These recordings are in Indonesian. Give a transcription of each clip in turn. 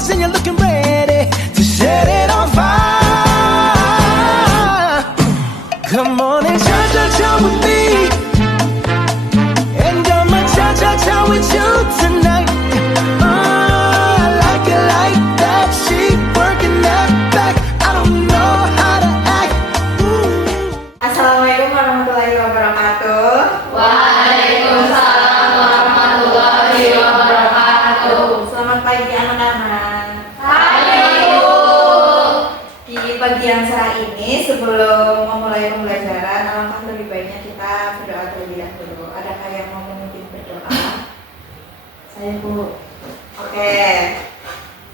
yours and you're looking ready to set it on fire. Come on and cha-cha-cha with me, and I'ma cha-cha-cha with you tonight. I like it like that, she working that back. I don't know how to act. Assalamualaikum warahmatullahi wabarakatuh. Waalaikumsalam warahmatullahi wabarakatuh. Selamat pagi anak-anak. Pagi, Bu. Di pagi yang cerah ini, sebelum memulai pembelajaran, alangkah lebih baiknya kita berdoa terlebih dahulu. Adakah yang mau memimpin berdoa? Saya, Bu. Oke.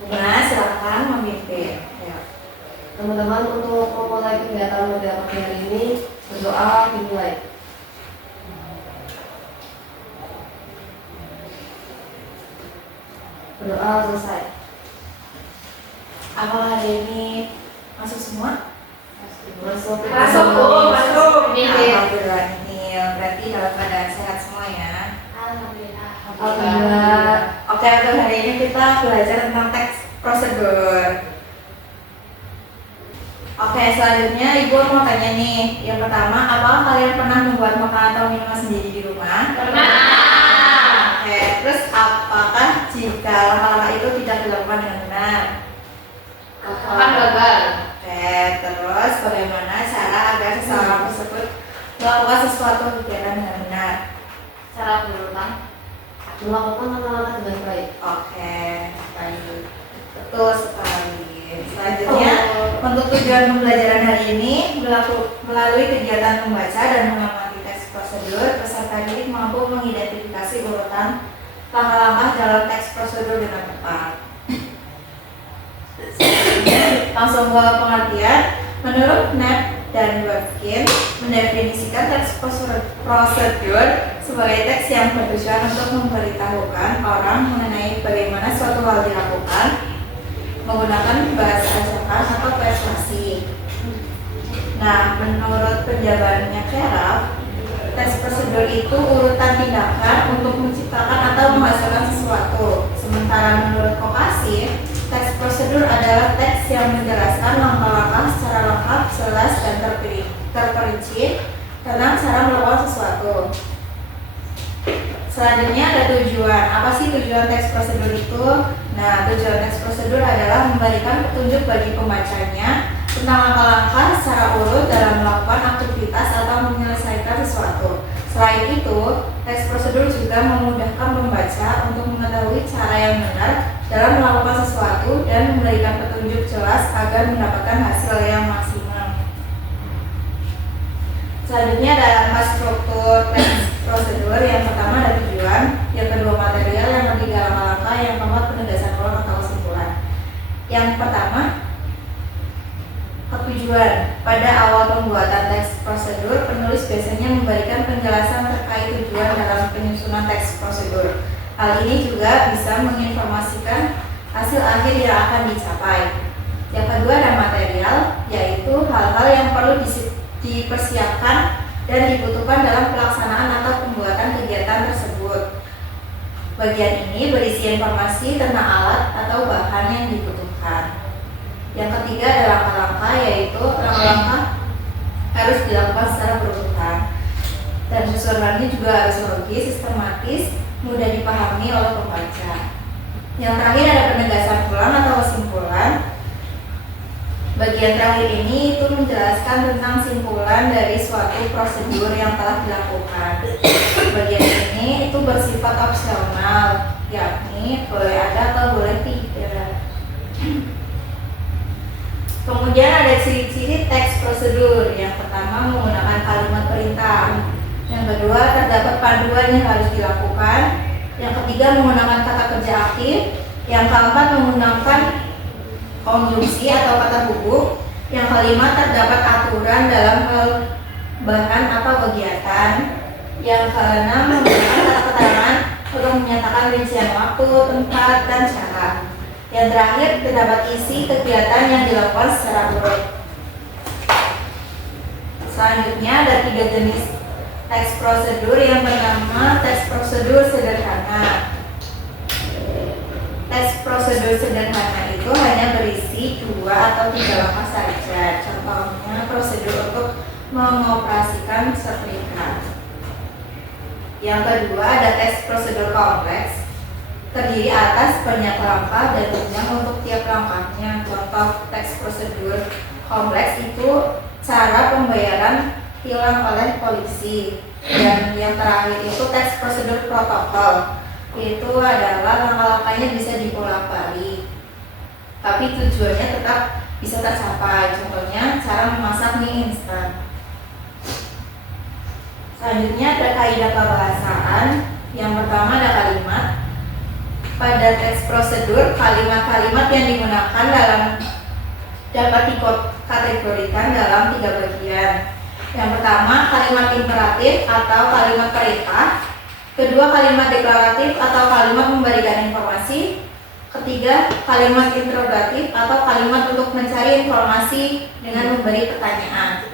Bunga, silakan memimpin. Ayo. Teman-teman, untuk memulai kegiatan model pagi hari ini, berdoa dimulai. Berdoa selesai. Apa hari ini masuk semua? Masuk. Masuk, Bu. Masuk. Iya. Alhamdulillah, ini berarti dalam keadaan sehat semua ya. Alhamdulillah. Oke, untuk hari ini kita belajar tentang teks prosedur. Oke, selanjutnya Ibu mau tanya nih. Yang pertama, apakah kalian pernah membuat makanan atau minuman sendiri di rumah? Pernah. Oke, terus apakah jika langkah-langkah itu tidak dilakukan dengan benar? Akan gagal. Oke, terus bagaimana cara agar seseorang tersebut melakukan sesuatu kegiatan dengan benar? Cara berulang. Melakukan langkah-langkah dengan baik. Oke, baik. Betul sekali. Selanjutnya, untuk tujuan pembelajaran hari ini melalui kegiatan membaca dan mengamati teks prosedur, peserta didik mampu mengidentifikasi urutan langkah-langkah dalam teks prosedur dengan tepat. Langsung ke pengertian. Menurut Knapp dan Dworkin, mendefinisikan teks prosedur sebagai teks yang bertujuan untuk memberitahukan orang mengenai bagaimana suatu hal dilakukan menggunakan bahasa ajakan atau persuasi. Nah, menurut penjabarannya Keraf, teks prosedur itu urutan tindakan untuk menciptakan atau menghasilkan sesuatu. Sementara menurut Kokasif, teks prosedur adalah teks yang menjelaskan langkah-langkah secara lengkap, jelas, dan terperinci tentang cara melakukan sesuatu. Selanjutnya ada tujuan. Apa sih tujuan teks prosedur itu? Nah, tujuan teks prosedur adalah memberikan petunjuk bagi pembacanya tentang langkah-langkah secara urut dalam melakukan aktivitas atau menyelesaikan sesuatu. Selain itu, teks prosedur juga memudahkan pembaca untuk mengetahui cara yang benar dalam melakukan sesuatu dan memberikan petunjuk jelas agar mendapatkan hasil yang maksimal. Selanjutnya ada 4 struktur teks prosedur. Yang pertama ada tujuan, yang kedua material, yang ketiga langkah-langkah, yang keempat penegasan ulang atau kesimpulan. Yang pertama, tujuan. Pada awal pembuatan teks prosedur, penulis biasanya memberikan penjelasan terkait tujuan dalam penyusunan teks prosedur. Hal ini juga bisa menginformasikan hasil akhir yang akan dicapai. Yang kedua ada material, yaitu hal-hal yang perlu dipersiapkan dan dibutuhkan dalam pelaksanaan atau pembuatan kegiatan tersebut. Bagian ini berisi informasi tentang alat atau bahan yang dibutuhkan. Yang ketiga ada langkah-langkah, yaitu langkah-langkah harus dilakukan secara berurutan dan susunannya juga harus logis, sistematis, mudah dipahami oleh pembaca. Yang terakhir ada penegasan ulang atau kesimpulan. Bagian terakhir ini itu menjelaskan tentang simpulan dari suatu prosedur yang telah dilakukan. Bagian ini itu bersifat opsional, yakni boleh ada atau boleh tidak. Kemudian ada ciri-ciri teks prosedur. Yang pertama menggunakan kalimat perintah. Yang kedua terdapat panduan yang harus dilakukan. Yang ketiga menggunakan kata kerja aktif. Yang keempat menggunakan konjungsi atau kata hubung. Yang kelima terdapat aturan dalam hal bahan atau kegiatan. Yang keenam menggunakan kata keterangan untuk menyatakan rincian waktu, tempat, dan cara. Yang terakhir terdapat isi kegiatan yang dilakukan secara urut. Selanjutnya ada 3 jenis teks prosedur. Yang pertama teks prosedur sederhana. teks prosedur sederhana itu hanya berisi 2 atau 3 langkah saja. Contohnya prosedur untuk mengoperasikan setrika. Yang kedua ada teks prosedur kompleks, terdiri atas banyak langkah dan jenjang untuk tiap langkahnya. Contoh teks prosedur kompleks itu cara pembayaran hilang oleh polisi. Dan yang terakhir itu teks prosedur protokol, itu adalah langkah-langkahnya bisa dibolak-balik, tapi tujuannya tetap bisa tercapai. Contohnya cara memasak mie instan. Selanjutnya ada kaidah kebahasaan. Yang pertama ada kalimat. Pada teks prosedur, kalimat-kalimat yang digunakan dapat dikategorikan dalam 3 bagian. Yang pertama, kalimat imperatif atau kalimat perintah. Kedua, kalimat deklaratif atau kalimat memberikan informasi. Ketiga, kalimat interrogatif atau kalimat untuk mencari informasi dengan memberi pertanyaan.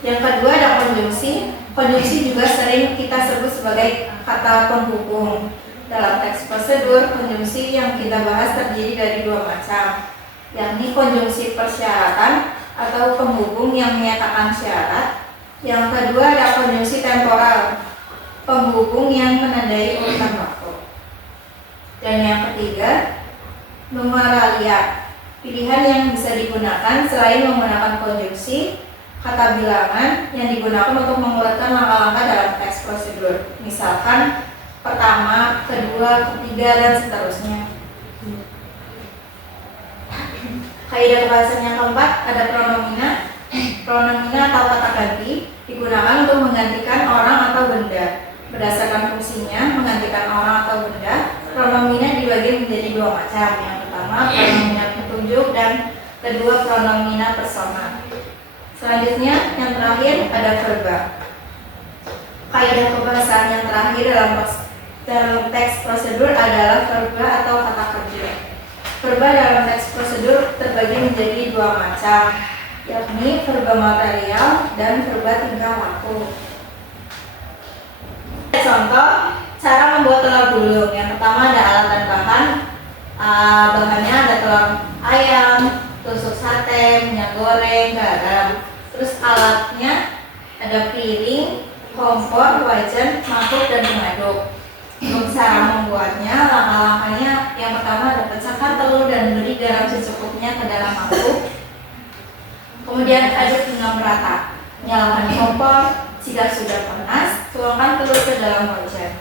Yang kedua ada konjungsi. Konjungsi juga sering kita sebut sebagai kata penghubung. Dalam teks prosedur, konjungsi yang kita bahas terdiri dari 2 macam, yakni konjungsi persyaratan atau penghubung yang menyatakan syarat. Yang kedua ada konjungsi temporal, penghubung yang menandai urutan waktu. Dan yang ketiga, numeralia, pilihan yang bisa digunakan selain menggunakan konjungsi, kata bilangan yang digunakan untuk mengurutkan langkah-langkah dalam teks prosedur. Misalkan pertama, kedua, ketiga, dan seterusnya. Kaidah kebahasaan yang keempat ada pronomina. Pronomina atau kata ganti digunakan untuk menggantikan orang atau benda. Berdasarkan fungsinya menggantikan orang atau benda, pronomina dibagi menjadi 2 macam. Yang pertama pronomina petunjuk dan kedua pronomina persona. Selanjutnya yang terakhir ada verba. Kaidah kebahasaan yang terakhir dalam teks prosedur adalah verba atau kata kerja. Verba dalam teks prosedur terbagi menjadi 2 macam, yakni verba material dan verba tingkah laku. Contoh cara membuat telur gulung. Yang pertama ada alat dan bahan. Bahannya ada telur ayam, tusuk sate, minyak goreng, garam. Terus alatnya ada piring, kompor, wajan, mangkuk, dan pengaduk. Untuk cara membuatnya, langkah-langkahnya yang pertama ada pecahkan telur dan beri garam secukupnya ke dalam mangkuk. Kemudian aduk hingga merata. Nyalakan kompor. Jika sudah panas, tuangkan telur ke dalam wajan.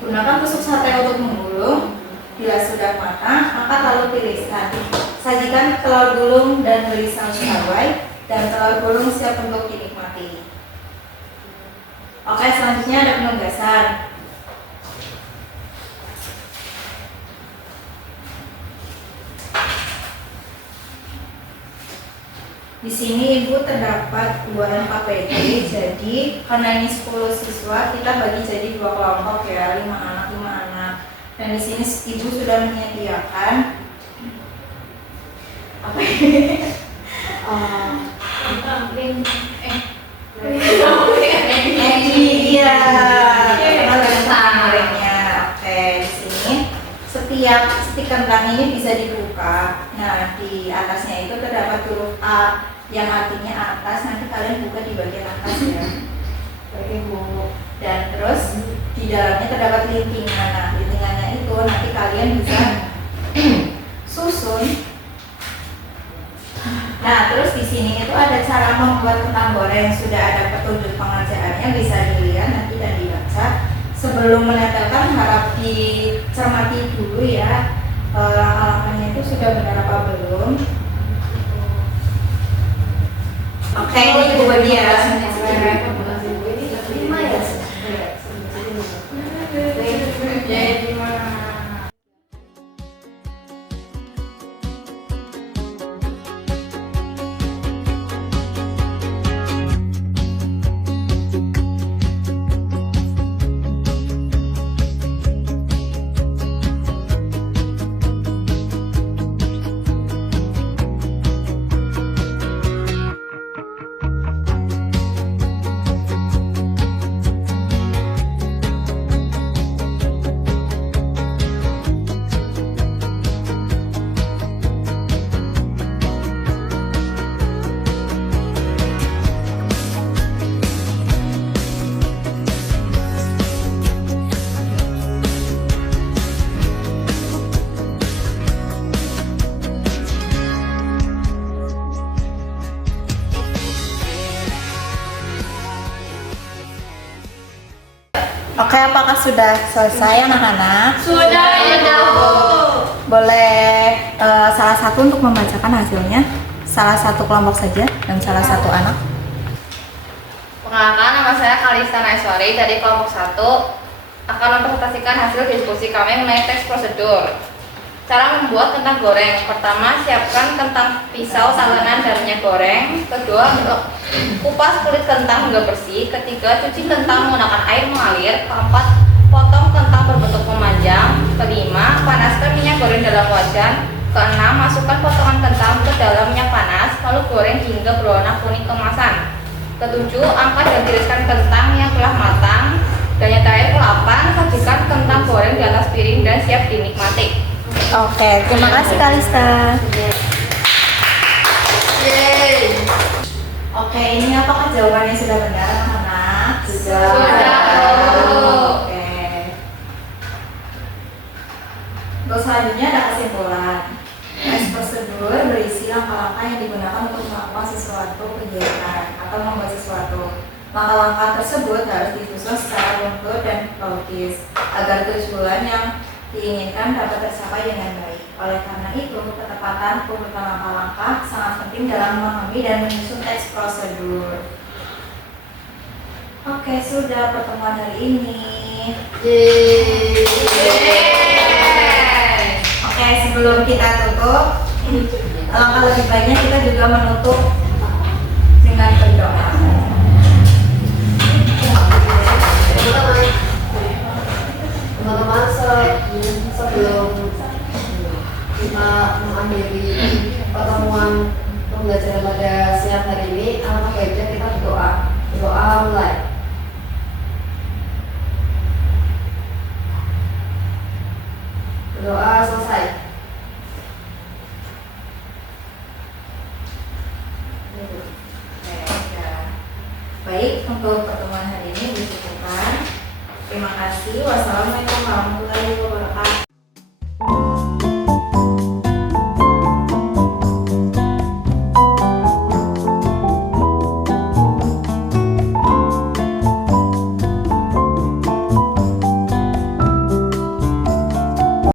Gunakan tusuk sate untuk menggulung. Bila sudah matang, angkat lalu tiriskan. Sajikan telur gulung dan beri saus cabai, dan telur gulung siap untuk dinikmati. Oke, selanjutnya ada penugasan. Di sini Ibu terdapat 2 KPD, jadi karena ini 10 siswa, kita bagi jadi 2 kelompok ya, 5 anak. Dan di sini Ibu sudah menyediakan apa ini? Iya, oke, di sini setiap stik kentang ini bisa dibuka. Nah, di atasnya itu terdapat huruf A yang artinya atas. Nanti kalian buka di bagian atas ya. Dan terus di dalamnya terdapat lintingan. Nah, lintingannya itu nanti kalian bisa susun. Nah, terus di sini itu ada cara membuat kentang goreng. Sudah ada petunjuk pengerjaannya, bisa dilihat nanti dan dibaca. Sebelum menempelkan harap dicermati dulu ya, langkah-langkahnya itu sudah benar apa belum. Oke, ini Ibu bagi ya. Oke, apakah sudah selesai anak-anak? Sudah ya Bu. Boleh salah satu untuk membacakan hasilnya. Salah satu kelompok saja dan salah satu anak. Perkenalkan, nama saya Kalista Naiswari dari kelompok 1 akan mempresentasikan hasil diskusi kami mengenai teks prosedur. Cara membuat kentang goreng. Pertama, siapkan kentang pisau, talenan, dan minyak goreng. Kedua, kupas kulit kentang hingga bersih. Ketiga, cuci kentang menggunakan air mengalir. Keempat, potong kentang berbentuk memanjang. Kelima, panaskan minyak goreng dalam wajan. Keenam, masukkan potongan kentang ke dalam minyak panas, lalu goreng hingga berwarna kuning keemasan. Ketujuh, angkat dan tiriskan kentang yang telah matang. Dan yang terakhir, ke-8, sajikan kentang goreng di atas piring dan siap dinikmati. Oke, terima kasih Kalista. Yeay. Oke, ini apakah jawabannya sudah benar anak-anak? Sudah. Oke. Untuk selanjutnya ada kesimpulan. Teks prosedur berisi langkah-langkah yang digunakan untuk melakukan sesuatu kegiatan atau membuat sesuatu. Langkah-langkah tersebut harus disusun secara runtuh dan logis agar tujuan yang diinginkan dapat tercapai dengan baik. Oleh karena itu, ketepatan urutan langkah-langkah sangat penting dalam memahami dan menyusun teks prosedur. Oke, sudah pertemuan hari ini. Oke, sebelum kita tutup, alangkah lebih baiknya kita juga menutup dengan berdoa. Teman-teman, sebelum kita mengakhiri pertemuan pembelajaran pada siang hari ini, alangkah baiknya kita berdoa. Berdoa mulai. Berdoa selesai. Baik, untuk pertemuan hari ini dicukupkan. Terima kasih. Wassalamualaikum warahmatullahi wabarakatuh.